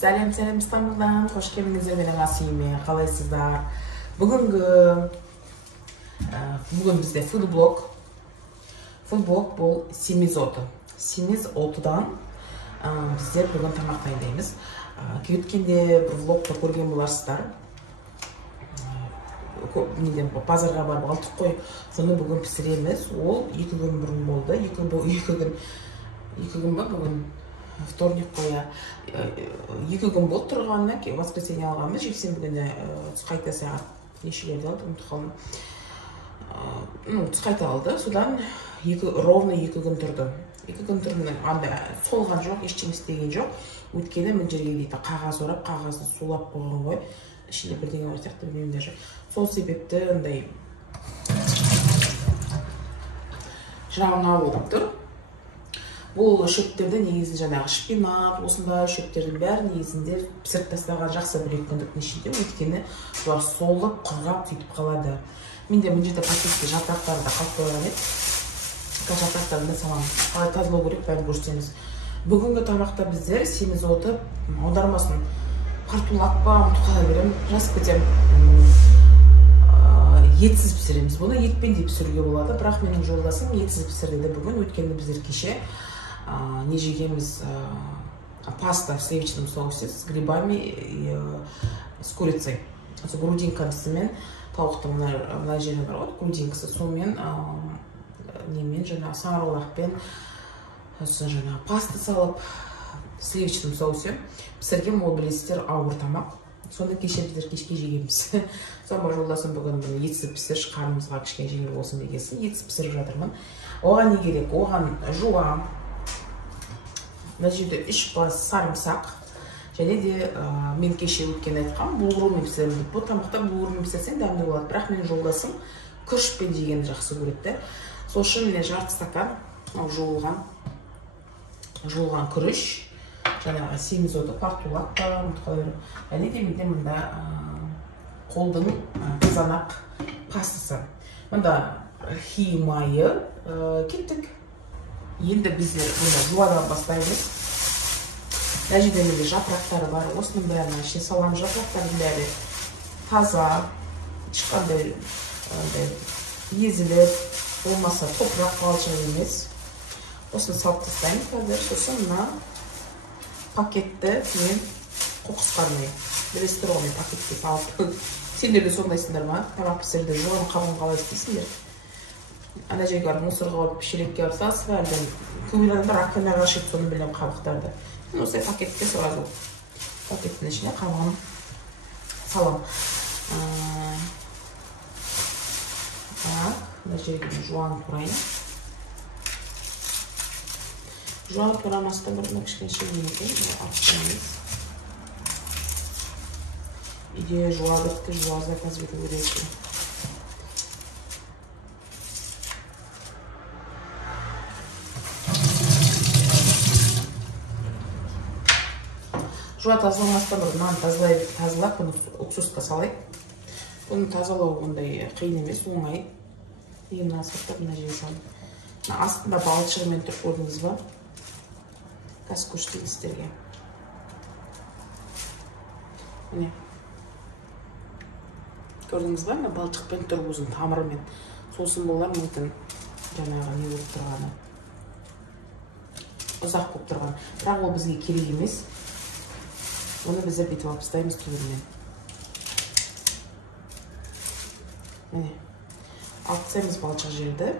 Сәлем Стамбулдан, қош келдіңіздер менің ас үйіме, қалайсыздар? Бүгін бізде фудблог бұл семизоты. Семизотыдан біздер бүгін тамақ дайындаймыз. Өткенде бір влогта көрген боларсыздар. Базарға барып алдық қой, соны бүгін пісіреміз. Ол 2 күн бұрын болды. 2 күн ба бүгін? Вторник қоя. 2 күн болды тұрғанына, воскресенье алғанбыз, жексенбі күні қайта сағат нешелерді алды, ұмытып қалдым. Қайта алды, содан ровно 2 күн тұрды. 2 күн тұрдың солған жоқ, ештеңе істеген жоқ. Өткені мына жерге дейді қағаз орап, қағазды сулап қойған ғой. Ішінде бірдеңе бар сияқты білмеймін даже. Сол себепті андай жаңа болып тұр. Бұл шөптерді негізін жаңағы шпинат, осындай шөптердің бәрі негізінде пісіріп тастаған жақсы 1-2 күндіктің ішінде, өйткені бұлар солып, құрғап сөйтіп қалады. Менде бұл жерде пакетке жапырақтары да қалып қойған еді. Жапырақтарын да саламыз. Қалай тазалау керек, бәрін көрсетеміз. Бүгінгі тамақта біздер семизоты аудармасын партулап па, ұмытып қала беремін, жазып кетемін. Етсіз пісіреміз. Бұны етпен де пісіруге болады, бірақ менің жолдасым етсіз пісіреді бүгін. Өткенде біздер кеше не жегенбіз, паста в сливочном соусе с грибами и с курицей. Грудинкасымен, тауықтың мына жеріне бар ғой, грудинкасы, сонымен немен жаңа сарылақпен жаңа паста салып в сливочном соусе пісірген. Ол білесіздер ауыр тамақ. Сонда кеше біздер кешке жегенбіз. Соңғы жолдасым бүгін етсіз пісірші, қарнымызға кішкене жеңіл болсын дегесін, етсіз пісіріп жатырмын. Оған не керек? Оған жуа, мына жерде 3 бас сарымсақ, және де мен кеше өткен айтқам, булгурмен пісіремін. Бұл тамақта булгурмен пісірсең дәмді болады, бірақ менің жолдасым күрішпен жегенді жақсы көреді. Сол үшін мен жарты стакан жуылған күріш, жаңағы семизоты, партулап па, ұмытып қала беремін. Және де менде мында қолдың қызанақ пастасы. Мында хи майы кеттік. Енді біздер жуадан бастаймыз. Мына жерде менде жапырақтары бар. Осының бәрін ішіне салам. Жапырақтардың бәрі таза, ешқандай езіліп, болмаса топырақ балшық емес. Осыны салып тастаймын қазір. Сосын мына пакетті мен қоқысқанмын. Білесіздер ғой, мен пакетке салып. Сендер де сондайсыңдар ма? Тамақ пісірді, жуан қабын қалай істейсіңдер? Ана жерге барып мусорға барып шелекке барып саласыз ба? Көбін адамдар раковинаға ашып соны білем қабықтарды. Мен осылай пакетке сразу пакеттің ішіне қабығын салам. Мына жерге жуан турайын. Жуан турамасты бұрын кішкене шегенекен, алыстаймыз. Үйде жуадыртты, жуа заказ беті көресің. Жуа тазаламастан бұрын тазалап, бұны уксусқа салайық. Бұны тазалау ондай қиын емес, оңай. Егін асырттап, мына жерге салып. Астында балшығымен тұр, көрдіңіз ба? Қазір көрсетейін сіздерге. Міне. Көрдіңіз ба? Балшықпен тұр, өзінің тамырымен. Сосын болар мүмкін жаңағы не болып тұрғаны. Ұзақ болып тұрған. Бірақ ол бізге керек емес. Оны біздер бетіп алып тастаймыз түбірінен. Міне. Алып тастаймыз балшық жерді.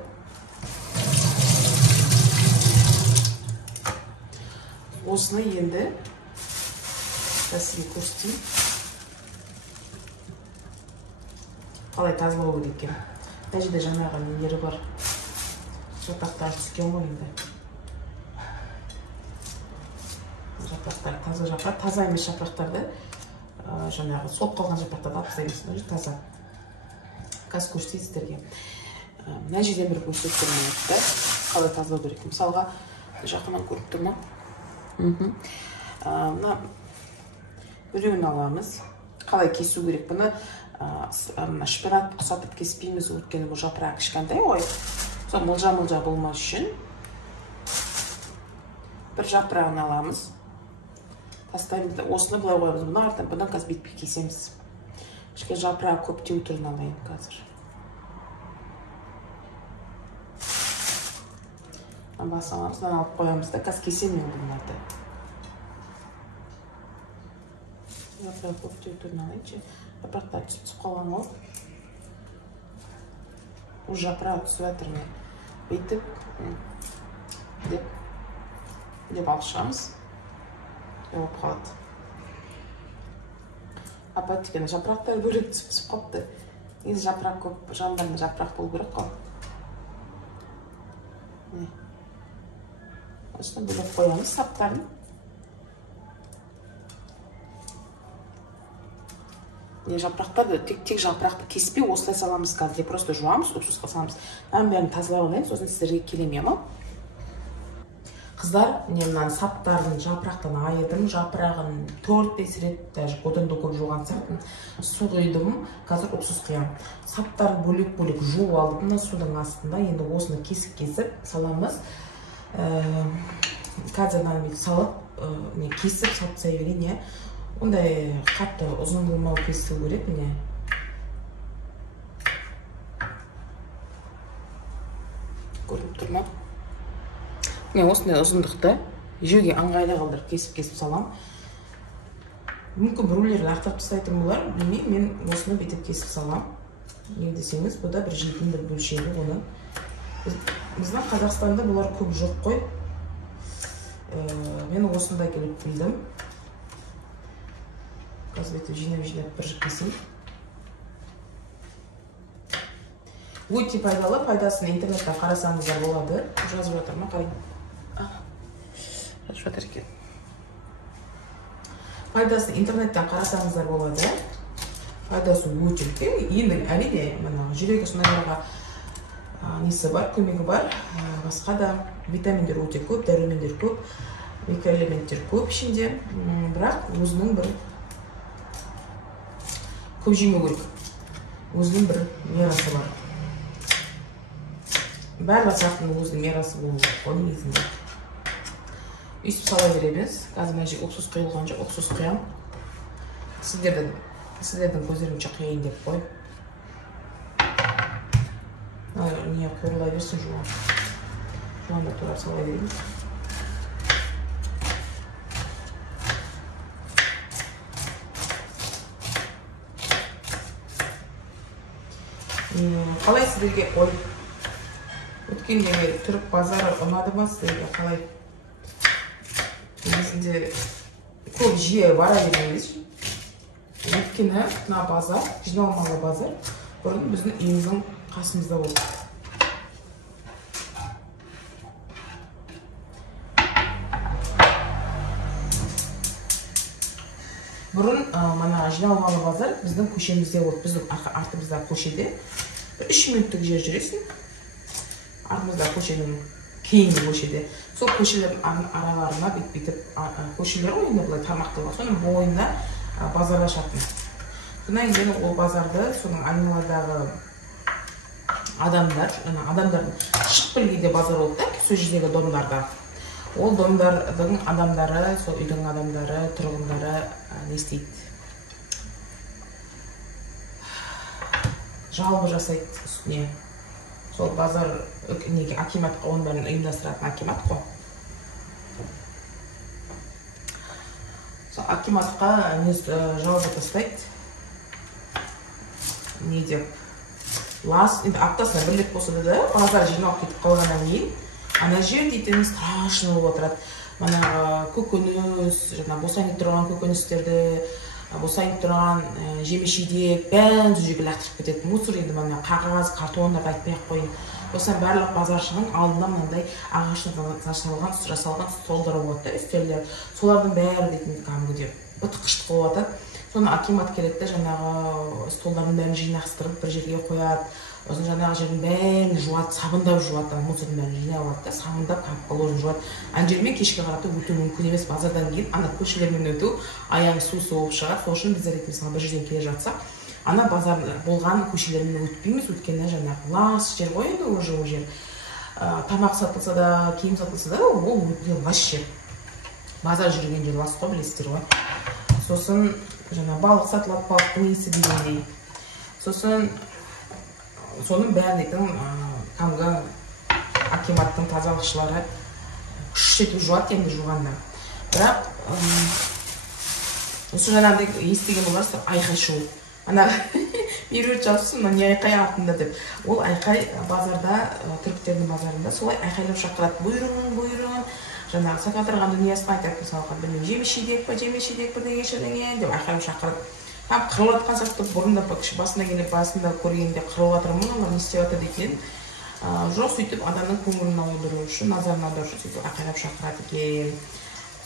Осыны енді сізге көрсетейін. Қалай тазалау керек екен. Мына жерде жаңағы нелері бар. Жапырақтар түскен ғой енді. Жапырақтар таза жапырақ, таза емес жапырақтарды жаңағы солып қалған жапырақтарды алып тастаймыз. Мына жер таза. Қазір көрсетейін сіздерге. Мына жерден бір көрсетіп тұрмын. Қалай тазалау керек. Мысалға жақыннан көріп тұрмын. Мына біреуін аламыз. Қалай кесу керек? Бұны шпинат құсатып кеспейміз, өткені бұл жапырақ кішкентай ғой. Сол мылжа-мылжа болмас үшін бір жапырағын аламыз. тастаймыз да осыны былай қоямыз. Бұны артынан бұдан қазір бетпе кесеміз. Кішке жапырағы көптеу түрін алайын қазір. Басамыз, бұдан алып қоямыз да қазір кесемін бұларды. Жапырағы көптеу түрін алайыншы. Жапырақтар түсіп қалған ол. Уже жапырағы түсіп жатыр ме? Бүйтіп деп алып шығамыз. Болып қалады. Апат деген жапырақтар бөлек түсіп қапты. Негізі жапырақ көп, жандарында жапырақ болу керек қой. Осыны бөлек қоямыз саптарын. Жапырақтарды тек жапырақты кеспей осылай саламыз қазір. Просто жуамыз, уксусқа саламыз. Мен бәрін тазалап алайын, сосын сіздерге келемін. Қыздар, мына саптарын жапырақтан айырдым, жапырағын 4-5 рет, даже одан да көп жуған сақтын. Су құйдым, қазір уксус құям. Саптарын бөлек-бөлек жуып алдым, мына судың астында. Енді осыны кесіп саламыз. Қазір салып, кесіп сатса берейін. Ондай қатты ұзын болмау кесу керек, міне. Көрініп тұр ма? Осындай ұзындықты жеуге ыңғайлы қылдырып кесіп салам. Мүмкін біреулер лақтырып тастайтын болар, білмеймін, мен осыны бүйтіп кесіп салам. Не десеңіз, бұл да бір жейтін бір бөлшегі оның. Біздің Қазақстанда бұлар көп жоқ қой. Мен осында келіп білдім. Қазір бүйтіп жинап бір кесейін. Өте пайдалы, пайдасын интернеттен қарасаңыздар болады. Жазып жатыр ма? Қарайын. Жазып жатыр екен. Пайдасын интернеттен қарасаңыздар болады. Пайдасы өте үлкен. Енді әрине жүрегі сонайларға несі бар, көмегі бар. Басқа да витаминдер өте көп, дәрумендер көп, микроэлементтер көп ішінде. Бірақ өзінің бір көп жемеу керек. Өзінің бір мерасы бар. Барлық заттың өзінің мерасы болу оның негізінде. Үстіп сала береміз. Қазір мәже уксус құйылған жоқ, уксус құям. Сіздердің көздеріңше құяйын деп қой. Не қорылай берсін жуан. Жуанда турап сала береміз. Қалай сіздерге қой? Өткендегі түрік базары ұнады ма сіздерге қалай? Негізінде көп жиі бара бермейміз. Өткені мына базар, жиналмалы базар, бұрын біздің үйіміздің қасымызда болды. Бұрын мана жиналмалы базар біздің көшемізде болды. Біздің артымызда көшеде 3 минуттық жер жүресің. Артымызда көшенің кейінгі көшеде. Сол көшелердің араларына бүйтіп көшелер ойында бұлай тармақталған. Соның бойында базар ашатын. Содан кейін ол базарды соның айналадағы адамдардың шық білгейде базар болды да, сол жердегі домдарда. Ол домдардың адамдары, сол үйдің адамдары, тұрғындары не істейді? Жалбы жасайды үстіне. Сол базар акиматқа оның бәрін ұйымдастыратын акимат қой. Сол акиматқа жалбы тастайды. Не деп? Аптасына бір рет болса да, базар жиналып кетіп қалғаннан кейін, ана жер дейтін страшно болып отырады. Мана көкөніс, босайып тұрған көкөністерді, босайып тұрған жеміс-жидек бәрін сол жерге лақтырып кетеді. Мусор енді мана қағаз, картондарды айтпай-ақ қойын. Осыдан барлық базаршының алдында мынандай ағаштан жасалған столдар болады, үстелдер. Солардың бәрі дейтін кәдімгідей бытқышты болып жатады. Соны акимат келеді, жаңағы столдардың бәрін жинастырып бір жерге қояды. Осын жаңағы жердің бәрін жуады, сабындап жуады, мусордың бәрін жинап алады да, сабындап қапқалы жуады. Ана жермен кешке қарата өту мүмкін емес, базардан кейін ана көшелермен өту аяғы су болып шығады. Сол үшін біздер мысалы бір жерден келе жатсақ, ана базар болған көшелермен өтпейміз, өткенде жаңағы лас жер ғой енді уже ол жер. Тамақ сатылса да, киім сатылса да, ол өте лас жер. базар жүрген жер бас қой, білесіздер ғой. Сосын жаңа балық сатылып, балықтың есі дегендей. Сосын соның бәрін дейтін кәдімгі акиматтың тазалықшылары күш етіп жуады енді жуғанда. Бірақ осы жаңағыдай естіген боларсыздар, айқай шу. Ана меруерт жазсын, не айқай артында деп. Ол айқай базарда, түріктердің базарында солай айқайлап шақырады. Бұйырың, жаңағы сататырған дүниесін айтады, мысалға, білмеймін, жемешедек па дегеншелеңе деп айқайлап шақырады. Там қырылып қазақты бұрында басына келіп басында көргенде қырылып жатырмын, олар не істеп жатыр екен. Жоқ, сөйтіп адамның көңілін аудару үшін, назарын аудару үшін сөйтіп айқайлап шақырады екен.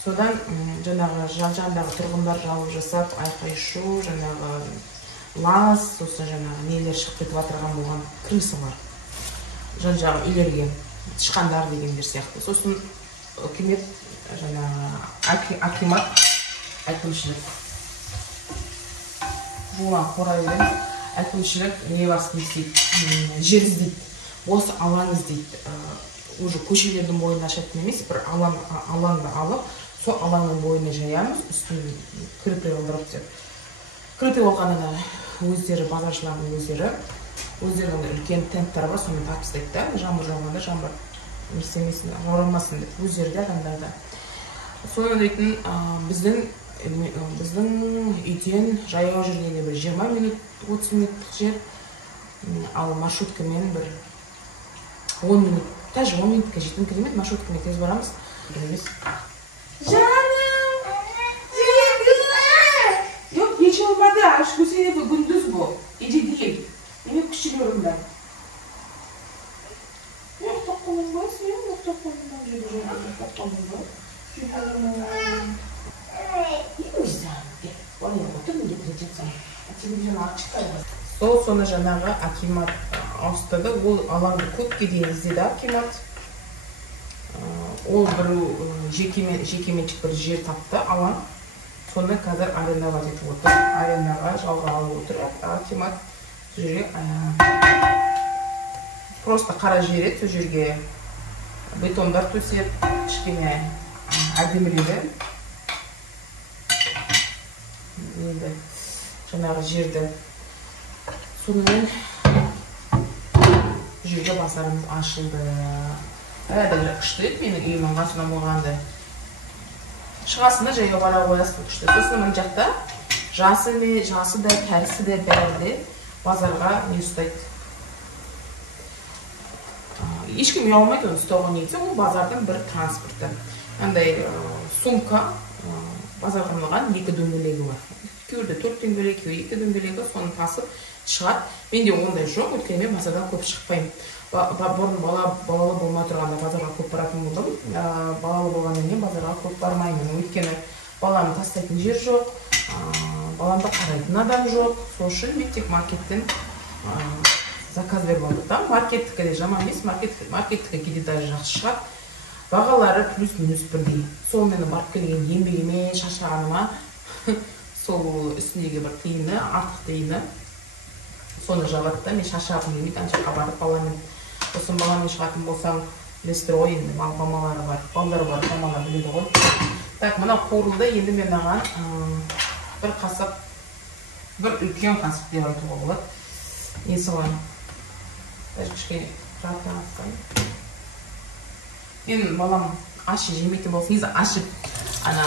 Содан жаңағы жан-жандағы тұрғындар жалоб жасап, айқай шу, жаңағы лас, сосын жаңағы нелер шығып кетіп жатырған болған крысалар. Жан-жағы үйлерге тышқандар дегендер сияқты. Сосын үкімет жаңағы акимат әкімшілік жуан қора береміз. Әкімшілік не басын істейді, жер іздейді, осы алаң іздейді. Уже көшелердің бойында ашатын емес, бір алаңды алып, сол алаңның бойына жаямыз, үстін крытый қылдырып деп. Крытый болғанына өздері, базаршылардың өздерінің үлкен тенттар бар, сонымен тапсырайды да, жаңбыр жауғанда жаңбыр еместемесін, жаурамасын деп, өздері де адамдарда. Соны дейтін біздің үйден жаяу жүргенде бір 20 минут, 30 минуттық жер, ал маршруткамен бір 10 минут, даже 10 минутқа жеткім келмейді, маршруткамен тез барамыз. Жаным! Yok, geç olmadı. Aşkı seni bu gündüz bu. Gece değil. Yemek pişiriyorum ben. Yok takalım bas ya. Yok takalım ben. Yok takalım bas. İyi misin? Gel. Oraya otur mu getireceğim sana? Televizyon açık kaydı. Sonra жаңағы акимат ауыстырды. Ол алаңды көпке дейін іздеді акимат. Ол бір жекеменшік бір жер тапты, алаң. Соны қазір аренаға жетіп отыр. Аренаға жалға алып отыр. Акимат жерге просто қара жер еді, сол жерге бетондар төсеп, кішкене әдеміледі. Енді жаңағы жерді сонымен жерге базарымыз ашылды. Әділі күшті еді, менің үйімнің қасынан болғанды. Шығасында жаяу бара қоясың күшті. Сосын мына жақта жасы да, кәрісі де, бәрі де базарға не ұстайды. Ешкім ұялмайды оны ұстауға негізі, ол базардың бір транспорты. Андай сумка, базарға арналған 2 дөңгелегі бар. Кейбірде 4 дөңгелек, кейбірде 2 дөңгелегі, соны тасып шығады. Менде ондай жоқ, өйткені мен базардан көп шықпаймын. Бұрын балалы болмай тұрғанда базарға көп баратын болдым. Балалы болғаннан кейін базарға көп бармаймын. Өйткені баланы тастайтын жер жоқ, баламды қарайтын адам жоқ. Сол үшін мен тек маркеттен заказ беріп алдым. Маркеттікі де жаман емес, маркеттікі кейде даже жақсы шығады. Бағалары плюс-минус бірдей. Сол мені барып келген еңбегіме, шаршағаныма, сол үстіндегі бір тиыны, артық тиыны соны жабады да, мен шаршағым келмейді, ана жаққа барып баламен. Сосын баламен шығатын болсаң, білесіздер ғой, енді мамалары бар, балдары бар, мамалар біледі ғой. Так, мына қуырылды, енді мен аған бір қасып, бір үлкен қасып деп айтуға болады. Не салайын? Даже кішкене жартан асқайын. Мен балам ашы жемейтін болсын, езі ашып, ана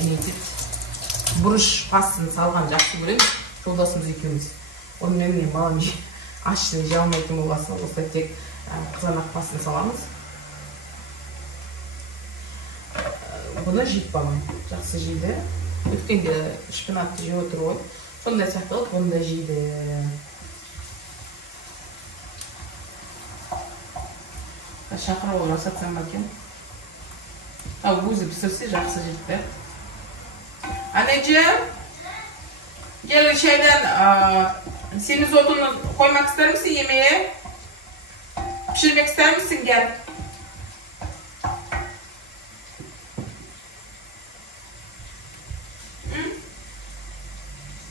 не дейді, бұрыш пасын салған жақсы көрем, жолдасымыз екеуміз. Онымен мен балам ашын жей алмайтын болғасын, осылай тек қызанақ пасын саламыз. Бұны жейді балам, жақсы жейді. Өткенде шпинатты жеп отыр ғой. Сондай сияқты қылып, бұны да жейді. Шақырып жасатсам ба екен? Өзі пісірсе жақсы жейді. Anneciğim, gel semizotunu koymak ister misin yemeğe? Pişirmek ister misin? Gel.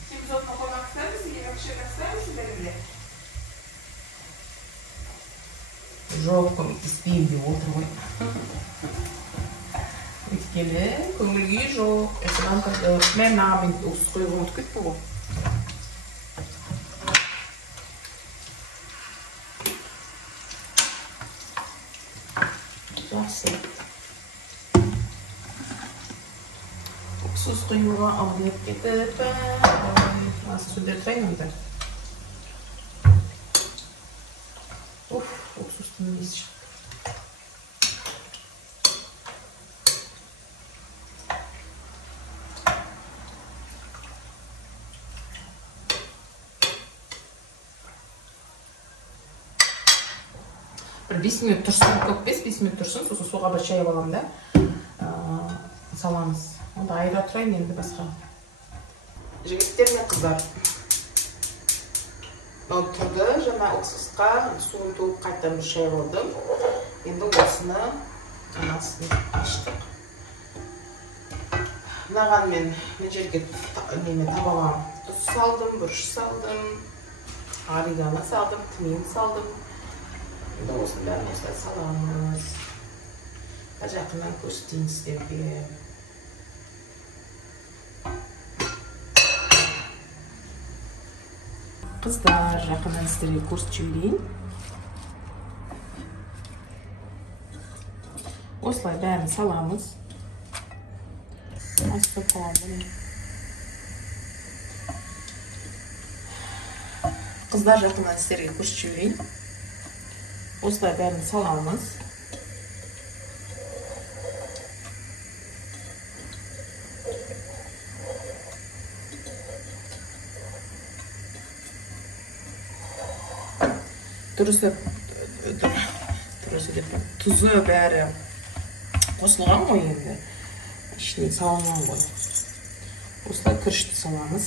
Semizotunu koymak ister misin? Yemeğe pişirmek ister misin benimle? Жоқ, көмектеспеймін деп отыр ғой. кеткелі, көңілге жоқ. Осыдан тұрды. Мен нағымен ұқсыз қойғы ұмытып кетті ғой. Жақсы. Ұқсыз қойға омлет кетіп. Nasıl sürdürteyim mi de? Уксусный лист. Bir 5 minut tursun, көп 5 minut tursun, сосын суға бір шайып аламын да. Саламыз. Онда айыра тұрайын енді басқа. Жігіттер мен қыздар. Тұрды, жаңа уксусқа суын туып қайттан бір шайып алдым. Енді осыны анасын аштық. Мынаған мен жерге табаға тұз салдым, бұрыш салдым, орегано салдым, тмин салдым. Енді осының бәрін осылай саламыз. Жақыннан көрсетейін сіздерге. Қыздар, жақыннан сіздерге көрсетіп жіберейін. Осылай бәрін саламыз. Астып қаламын. Қыздар, жақыннан сіздерге көрсетіп жіберейін. Осылай бәрін саламыз. Тұзы бәрі қосылған ғой енді. Ішіне салынған ғой. Осылай күрішті саламыз.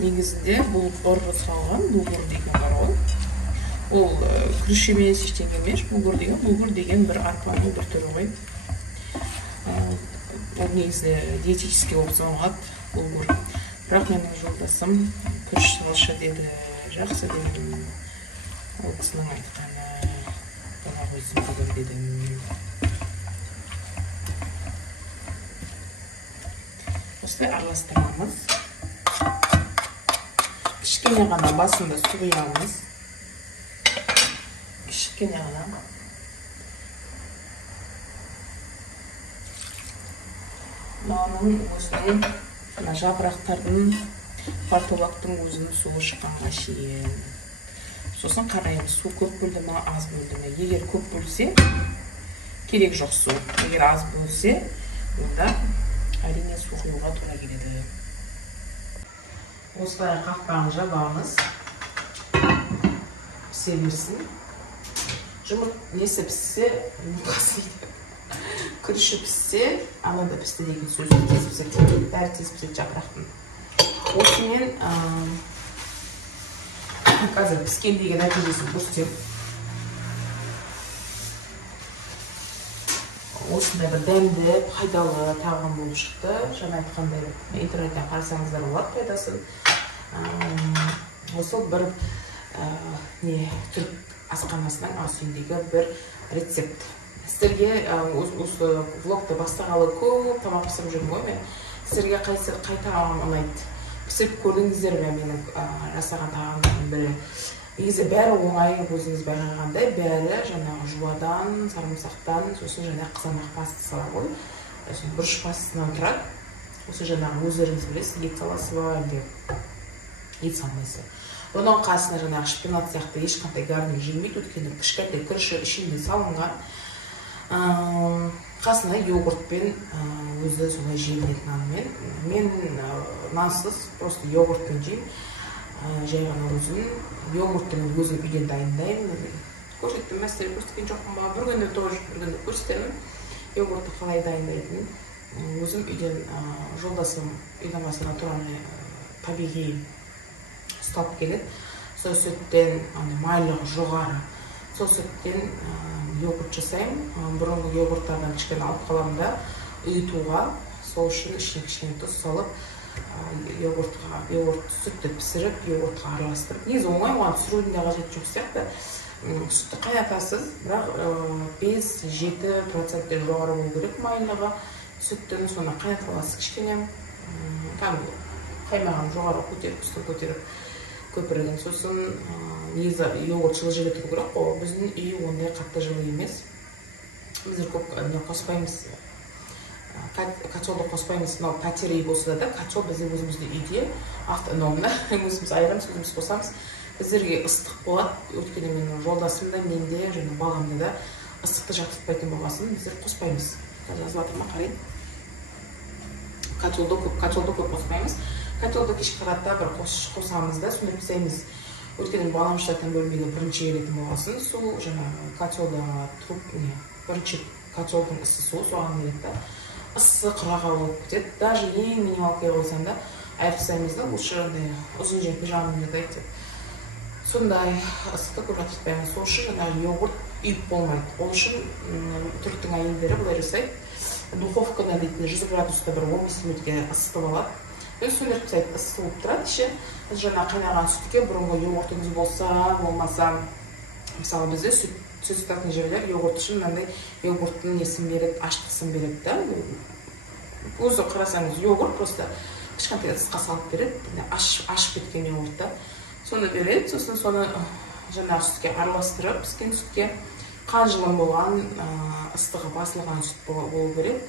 Негізінде бұлғыр салған, бұлғыр деген бар ғой. Ол күріш емес, ештеңе емес. Бұлғыр деген бір арпаның бір түрі ғой. Ол негізі диетический болып саналады бұлғыр. Бірақ менің жолдасым күріш салшы деді, жақсы дедім. Ол кісінің айтқаны бала қойсын қазір дедім. Осылай араластырамыз. Кішкене ғана басында су құямыз. Кішкене ғана. Мынаның өзінің жапырақтардың, портулақтың өзінің суы шыққанға шейін. Сосын қараймыз, су көп бөлді ме, аз бөлді ме. Егер көп бөлсе, керек жоқ су. Егер аз бөлсе, онда әрине су құюға тура келеді. Осылай қақпағын жабамыз. Пісе берсін. Жұмырт несі піссе, жұмыртқасы дейді. Күріші піссе, анада пісті деген сөз тез піседі. Бәрі тез піседі жапырақтың. Осымен қазір піскен деген нәтижесін көрсетемін. Осындай бір дәмді, пайдалы тағам болып шықты. Жаңа айтқандай интернеттен қарасаңыздар болады пайдасын. Осы бір түрік асханасының ас үйіндегі бір рецепт. Сіздерге осы влогты бастағалы көп тамақ пісіріп жүрмін ғой мен. Сіздерге қай тағам ұнайды? Пісіріп көрдіңіздер ме менің жасаған тағамдардың бірі? Негізі бәрі оңай, өзіңіз байқағандай, бәрі жаңағы жуадан, сарымсақтан, сосын жаңағы қызанақ пастасы бар ғой. Бұрыш пастасынан тұрады. Осы жаңағы өздеріңіз білесіз, ет саласы ба, әлде ет салмайсыз. Оның қасына жаңағы шпинат сияқты ешқандай гарнир жемейді, өйткені кішкентай күріші ішінде салынған. Қасына йогуртпен өзі солай жеймін нанмен. Мен нансыз просто йогуртпен жеймін. Жай ғана өзім йогурттың өзім үйден дайындаймын. Көрсеттім, мәселе көрсеткен жоқпын ба? Bir күні көрсетемін. Йогуртты қалай дайындайтын. Өзім үйден жолдасым үйдің қасына натуральный табиғи ұсталып келеді. Сол сүттен майлығы жоғары. Сол сүттен йогурт жасаймын. Бұрынғы йогурттардан кішкене алып қаламын да ұйытуға. Сол үшін ішіне кішкене тұз салып йогурт сүтті пісіріп, йогуртқа араластырып. Негізі оңай, оған түсірудің де қажеті жоқ сияқты. Сүтті қайнатасыз, бірақ 5-7% жоғары болу керек майлығы. Сүттің соны қайнатып аласыз кішкене. Қаймаған жоғары көтеріп, үстін көтеріп көпірген. Сосын негізі йогурт жылы жерде тұру керек қой. Біздің үй ондай қатты жылы емес. Біздер көп қоспаймыз. Котелді қоспаймыз. Пәтер үй болса да, котел біздің өзімізді үйде автономды. Өзіміз айырамыз, өзіміз қосамыз. Біздерге ыстық болады. Өйткені менің жолдасым да, мен де, және баламды да ыстықты жақтыртпайтын болғасын, біздер қоспаймыз. Жазып жатыр ма, қарайын. Котелді көп қоспаймыз. Котелді кешкі қаратта бір қосамыз да, сонда пісаймыз. Өйткені балам штаттан бөлмеге бірінші келетін болғасын, сол жаңағы котелдағы бірінші котелдің ысы суы соған келеді да. Ысы қыраға болып кетеді. Даже ең минималкаға қойсам да айырып тастаймыз да, лучше ұзын жең пижаманы жасайды деп. Сондай ыстықты көп жақтыртпаймыз. Сол үшін жаңағы йогурт үйіп болмайды. Ол үшін түріктің әйелдері былай жасайды. Духовкада дейтін 100 градуста бір 15 минутке ысытып алады. Сөндіріп тастайды, ысытылып тұрады іші. Жаңа қайнаған сүтке бұрынғы йогуртыңыз болса, болмаса, мысалы бізде сүт сататын жерлер йогурт үшін мынандай йогурттың несін береді, ашқысын береді да. Өзі қарасаңыз йогурт просто кішкентай ыдысқа салып береді, ашып кеткен йогурт да. Соны береді, сосын соны жаңағы сүтке араластырып, піскен сүтке қанжылым болған, ыстығы басылған сүт болу керек.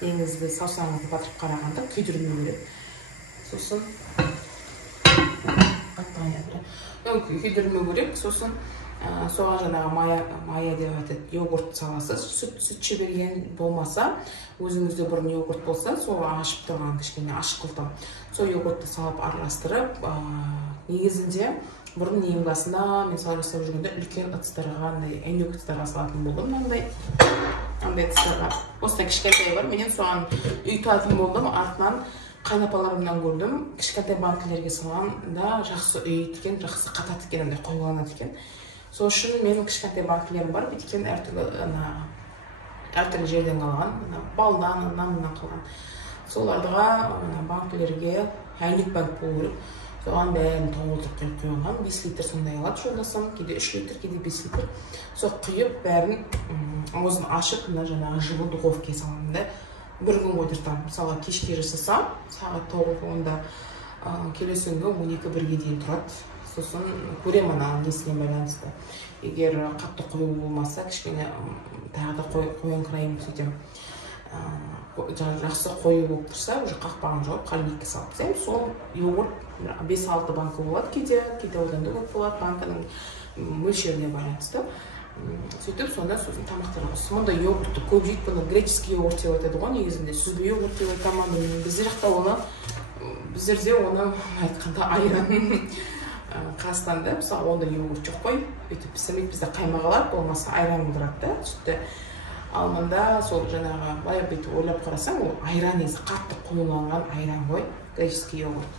Еңізді саусағыңызды батырып қарағанда күйдірмеу керек. Сосын күйдірмеу керек, сосын соған жаңағы мая деп айтады, йогурт саласыз. Сүт жіберген болмаса, өзіңізде бұрын йогурт болса, сол ашып тұрған кішкене ашық қылтым. Сол йогуртты салып араластырып, негізінде бұрын нең басында мен салып жасап жүргенде үлкен ыдыстарға, әйнек ыдыстарға салатын болдым. Мынандай ыдыстарға. Осындай кішкентай бар. Менен соған үй тұратын болдым. Артынан қайнапаларымнан көрдім. Кішкентай банкілерге салғанда жақсы үйіткен, жақсы қатат екен, қойыланады екен. Сол үшін менің кішкентай банкілерім бар. Өйткені әртүрлі жерден қалған, балдан, намынан қалған. Соларға банкілерге әйнек банк болу керек. Соған бәрін толтырып құйып қойған. 5 литр сондай алады жолдасым, кейде 3 литр, кейде 5 литр. Сол құйып бәрін аузын ашып, жаңағы жылы духовкаға саламын да. Бір күн қойдыртамын. Мысалы кешке жасасам, сағат 9-10-да келесі күнге 12-1-ге дейін тұрады. Сосын көремін несіне байланысты. Егер қатты қою болмаса, кішкене тағы да қоянқырайым сөйтем. Жақсы қою болып тұрса, уже қақпағын жауып, холодильникке салып тастаймын. Сол йогурт 5-6 банка болады кейде одан да көп болады, банканың мөлшеріне байланысты. Сөйтіп, сонда сосын тамақтарға қосып. Мұнда йогуртты көп жейді, бұны греческий йогурт деп айтады ғой, негізінде сүзбе йогурт деп айтамын. Біздерде оны айтқанда айран Қазақстанда, мысалы, онда йогурт жоқ қой, өйтіп пісірмейді, бізде қаймақ алады, болмаса айран қылдырады да, сүтті. Ал мұнда сол жаңағы былай бүйтіп ойлап қарасаң, ол айран негізі қатты қуыланған айран ғой, греческий йогурт.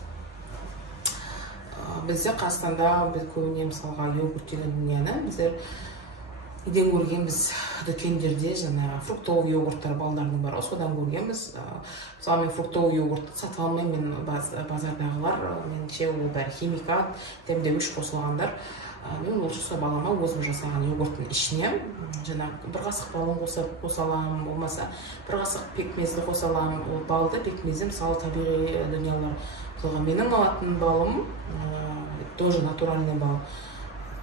Бізде Қазақстанда біз көбіне мысалға йогурт деген дүниені біздер неден көргенбіз, дүкендерде жаңағы фруктовый йогурттар балдардың бар, содан көргенбіз. Мысалы мен фруктовый йогуртты сатып алмаймын, мен базардағылар, меніңше ол бәрі химикат, дәмдеуіш қосылғандар. Мен лучше балама өзім жасаған йогурттың ішіне жаңағы бір қасық балын қосалам, болмаса бір қасық пекмезді қосалам. Ол балды пекмезді мысалы табиғи дүниелер. Менің алатын балым тоже натуральный бал.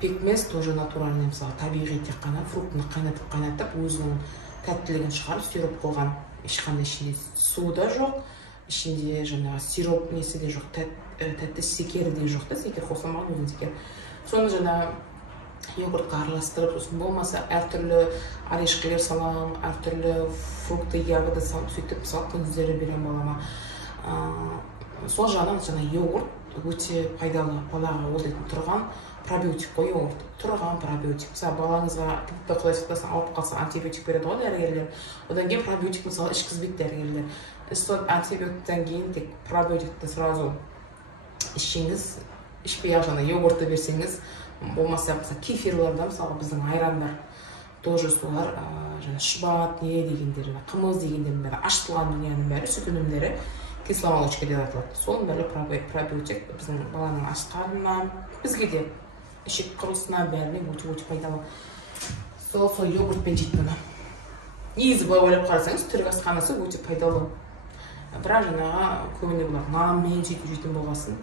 Пекмез тоже натуральный, мысалы табиғи тек қана фруктыны қайнатып, өзінің тәттілігін шығарып, сироп қойған. Ешқандай ішінде су да жоқ, ішінде жаңағы сироп несі де жоқ, тәтті секері де жоқ та, секер қосылмаған өзін секер. Соны жаңағы йогуртқа араластырып, сосын болмаса әртүрлі орешкілер салам, әртүрлі фрукты, ягода салып, сөйтіп мысалы күндіздері берем балама. Сол жағынан жаңағы йогурт өте пайдалы, балаға ол дейтін тұрған пробиотик қой йогурт. Тұрған пробиотик. Мысалы балаңызға құдай сақтасын алып қалса антибиотик береді ғой дәрігерлер. Одан кейін пробиотик мысалы ішкізбейді дәрігерлер. Сол антибиотиктен кейін тек пробиотикті сразу ішсеңіз, ішпей жаңа йогуртты берсеңіз, болмаса кефирларда мысалы біздің айрандар тоже солар жаңа шұбат, не дегендер, қымыз дегендердің бәрі, ашытылған дүнияның бәрі, сүт өнімдері кисломолочка деп аталады. Соның бәрі пробиотик біздің баланың аш қарнына, бізге де ішек құрылысына бәріне өте пайдалы. Сол йогуртпен жейді бұны. Негізі былай ойлап қарасаңыз, түрік асханасы өте пайдалы. Бірақ жаңағы көбіне бұлар нанмен жейтін болғасын.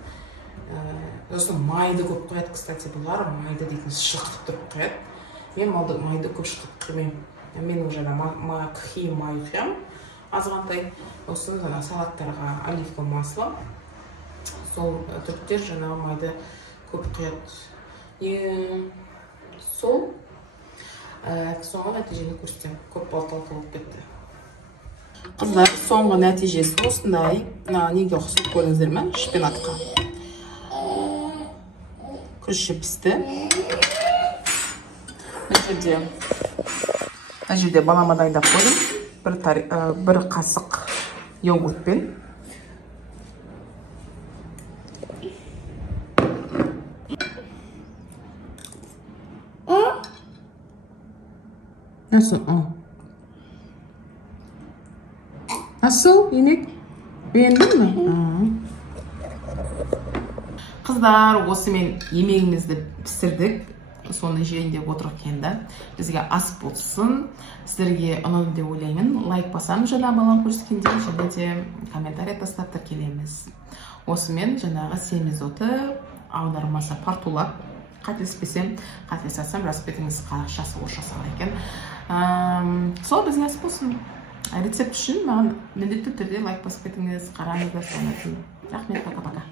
Сосын майды көп қояды, кстати, бұлар майды дейтін шылқып тұрып қояды. Мен майды көп шылқып қоймаймын. Мен уже қи май құямын, азғантай. Сосын салаттарға оливковое масло. Сол түріктер жаңағы майды көп құяды. Сол соңғы нәтижені көрсетем. Көп балталқы болып кетті. Қыздар, соңғы нәтижесі осындай. Неге ұқсап көріңіздер ме? Шпинатқа. Күріші пісті. Мына жерде балама дайындап қойдым. Бір қасық йогуртпен. Насыл, емек? Beğendin mi? Қыздар, осымен емегімізді пісірдік. Соны жейін деп отырық енді. Бізге ас болсын. Сіздерге ұнады деп ойлаймын. Лайк басам жаңа балам көріскенде, және де комментарий тастап та келеміз. Осымен жаңағы семизоты аудармасы партулап. Қателеспесем, қателесасам, распетіңіз қарашасы орысшасы бар екен. Сол бізге ас болсын. Рецепт үшін маған міндетті түрде лайк басып кетіңіз, қараңыздар, соны. Рахмет, пока-пока.